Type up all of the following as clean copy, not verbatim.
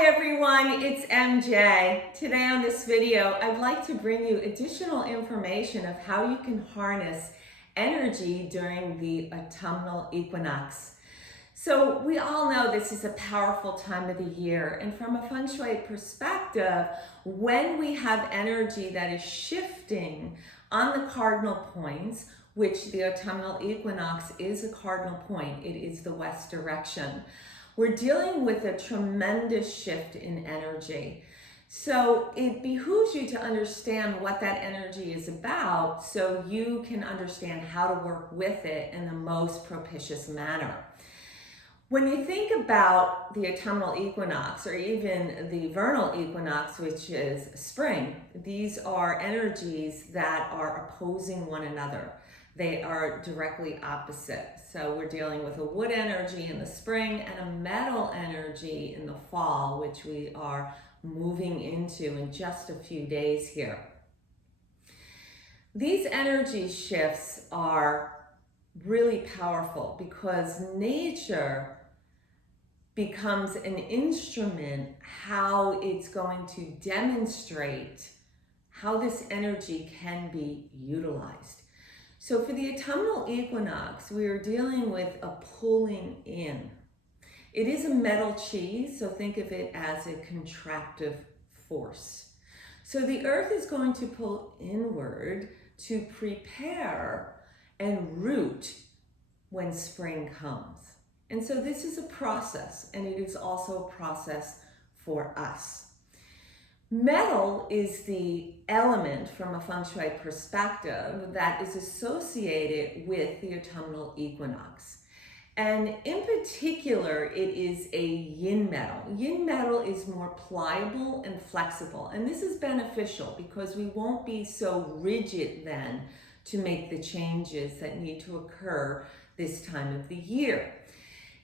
Hi everyone, it's MJ. Today on this video, I'd like to bring you additional information of how you can harness energy during the autumnal equinox. So we all know this is a powerful time of the year, and from a feng shui perspective, when we have energy that is shifting on the cardinal points, which the autumnal equinox is a cardinal point, it is the west direction. We're dealing with a tremendous shift in energy. So it behooves you to understand what that energy is about so you can understand how to work with it in the most propitious manner. When you think about the autumnal equinox or even the vernal equinox, which is spring, these are energies that are opposing one another. They are directly opposite. So we're dealing with a wood energy in the spring and a metal energy in the fall, which we are moving into in just a few days here. These energy shifts are really powerful because nature becomes an instrument how it's going to demonstrate how this energy can be utilized. So for the autumnal equinox, we are dealing with a pulling in. It is a metal chi, so think of it as a contractive force. So the earth is going to pull inward to prepare and root when spring comes. And so this is a process, and it is also a process for us. Metal is the element from a feng shui perspective that is associated with the autumnal equinox. And in particular, it is a yin metal. Yin metal is more pliable and flexible. And this is beneficial because we won't be so rigid then to make the changes that need to occur this time of the year.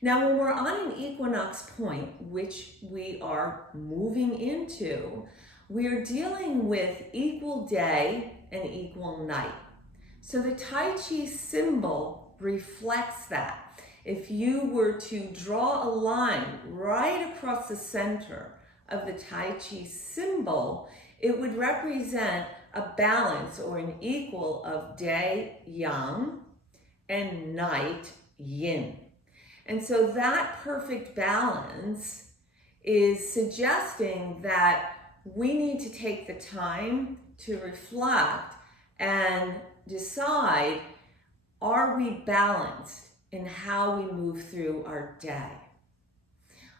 Now, when we're on an equinox point, which we are moving into, we are dealing with equal day and equal night. So the Tai Chi symbol reflects that. If you were to draw a line right across the center of the Tai Chi symbol, it would represent a balance or an equal of day yang and night yin. And so that perfect balance is suggesting that we need to take the time to reflect and decide, are we balanced in how we move through our day?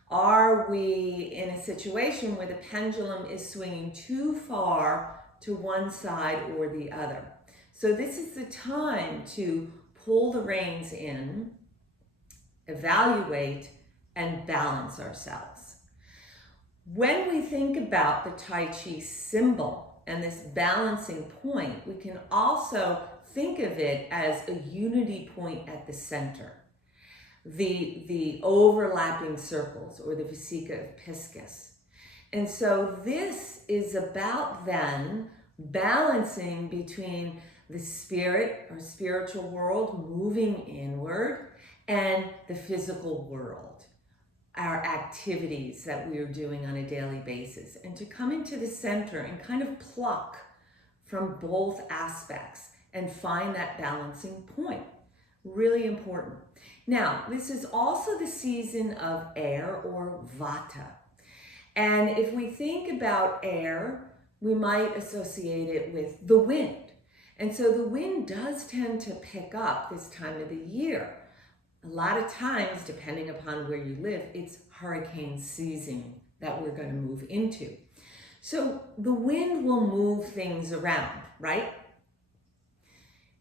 Are we in a situation where the pendulum is swinging too far to one side or the other? So this is the time to pull the reins in, evaluate, and balance ourselves. When we think about the Tai Chi symbol and this balancing point, we can also think of it as a unity point at the center. The overlapping circles, or the Vesica of Piscis. And so this is about then balancing between the spirit or spiritual world moving inward and the physical world, our activities that we are doing on a daily basis, and to come into the center and kind of pluck from both aspects and find that balancing point. Really important. Now, this is also the season of air or vata. And if we think about air, we might associate it with the wind. And so the wind does tend to pick up this time of the year. A lot of times, depending upon where you live, it's hurricane season that we're going to move into. So the wind will move things around, right?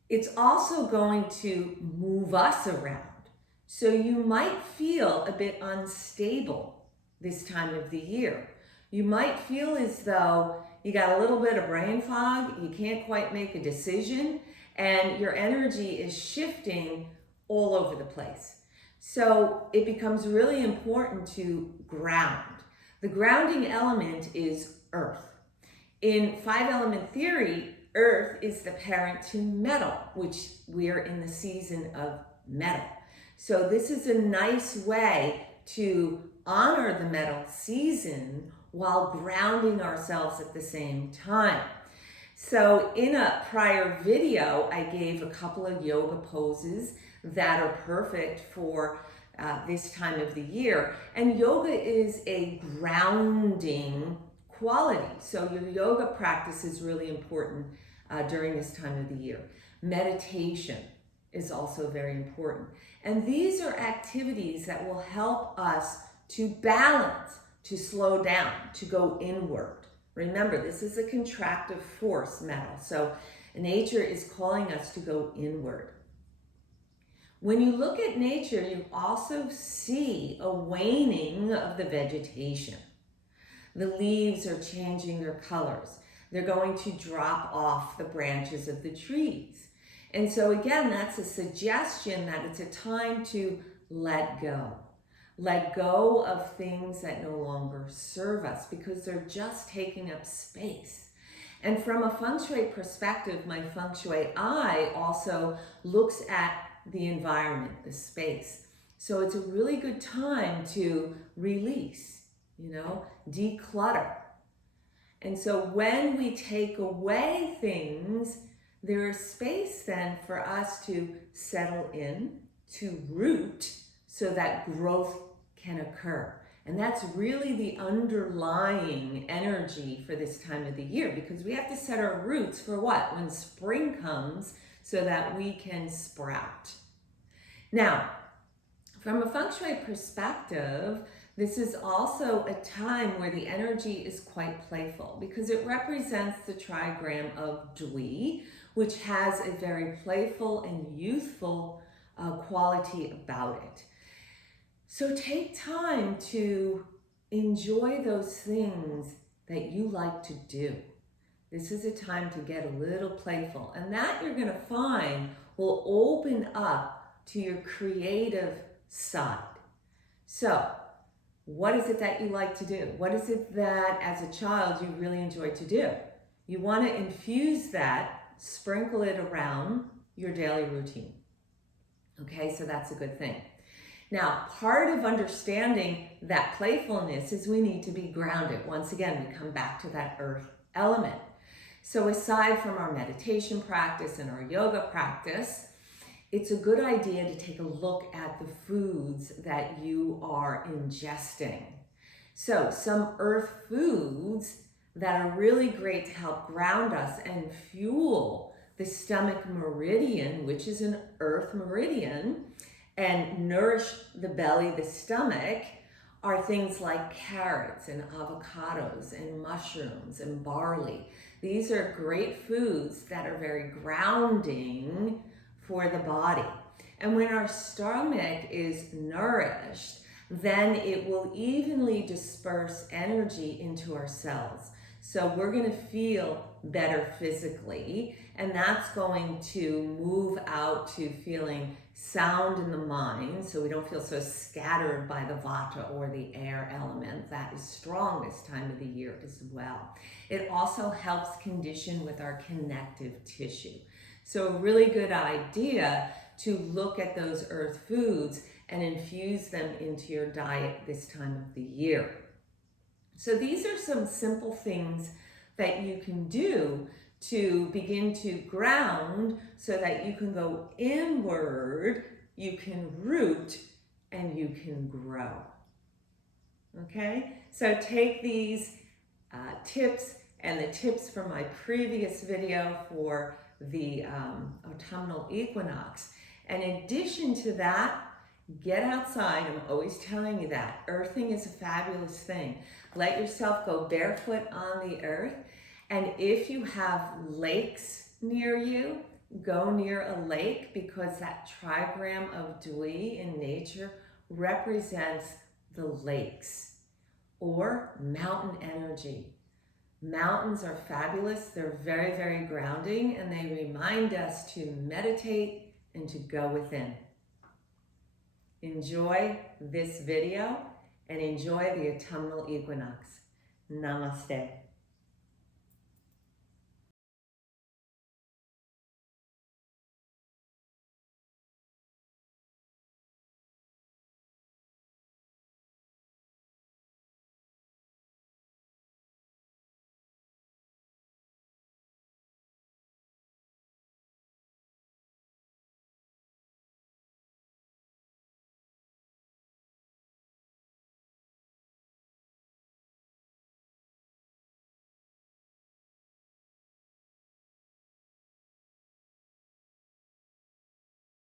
It's also going to move us around. So you might feel a bit unstable this time of the year. You might feel as though you got a little bit of brain fog, you can't quite make a decision, and your energy is shifting all over the place. So it becomes really important to ground. The grounding element is earth. In 5-element theory, earth is the parent to metal, which we are in the season of metal. So this is a nice way to honor the metal season while grounding ourselves at the same time. So in a prior video, I gave a couple of yoga poses that are perfect for this time of the year. And yoga is a grounding quality. So your yoga practice is really important during this time of the year. Meditation is also very important. And these are activities that will help us to balance, to slow down, to go inward. Remember, this is a contractive force metal. So nature is calling us to go inward. When you look at nature, you also see a waning of the vegetation. The leaves are changing their colors. They're going to drop off the branches of the trees. And so again, that's a suggestion that it's a time to let go. Let go of things that no longer serve us because they're just taking up space. And from a feng shui perspective, my feng shui eye also looks at the environment, the space. So it's a really good time to release, declutter. And so when we take away things, there is space then for us to settle in, to root, so that growth can occur. And that's really the underlying energy for this time of the year, because we have to set our roots for what? When spring comes, so that we can sprout. Now, from a feng shui perspective, this is also a time where the energy is quite playful because it represents the trigram of Dui, which has a very playful and youthful quality about it. So take time to enjoy those things that you like to do. This is a time to get a little playful, and that you're going to find will open up to your creative side. So, what is it that you like to do? What is it that as a child you really enjoyed to do? You want to infuse that, sprinkle it around your daily routine. Okay, so that's a good thing. Now, part of understanding that playfulness is we need to be grounded. Once again, we come back to that earth element. So aside from our meditation practice and our yoga practice, it's a good idea to take a look at the foods that you are ingesting. So some earth foods that are really great to help ground us and fuel the stomach meridian, which is an earth meridian, and nourish the belly, the stomach, are things like carrots and avocados and mushrooms and barley. These are great foods that are very grounding for the body. And when our stomach is nourished, then it will evenly disperse energy into our cells. So we're going to feel better physically, and that's going to move out to feeling sound in the mind, so we don't feel so scattered by the vata or the air element that is strong this time of the year as well. It also helps condition with our connective tissue. So a really good idea to look at those earth foods and infuse them into your diet this time of the year. So these are some simple things that you can do to begin to ground so that you can go inward, you can root, and you can grow. Okay? So take these tips and the tips from my previous video for the autumnal equinox. And in addition to that, get outside. I'm always telling you that. Earthing is a fabulous thing. Let yourself go barefoot on the earth. And if you have lakes near you, go near a lake, because that trigram of Dui in nature represents the lakes or mountain energy. Mountains are fabulous. They're very, very grounding, and they remind us to meditate and to go within. Enjoy this video and enjoy the autumnal equinox. Namaste.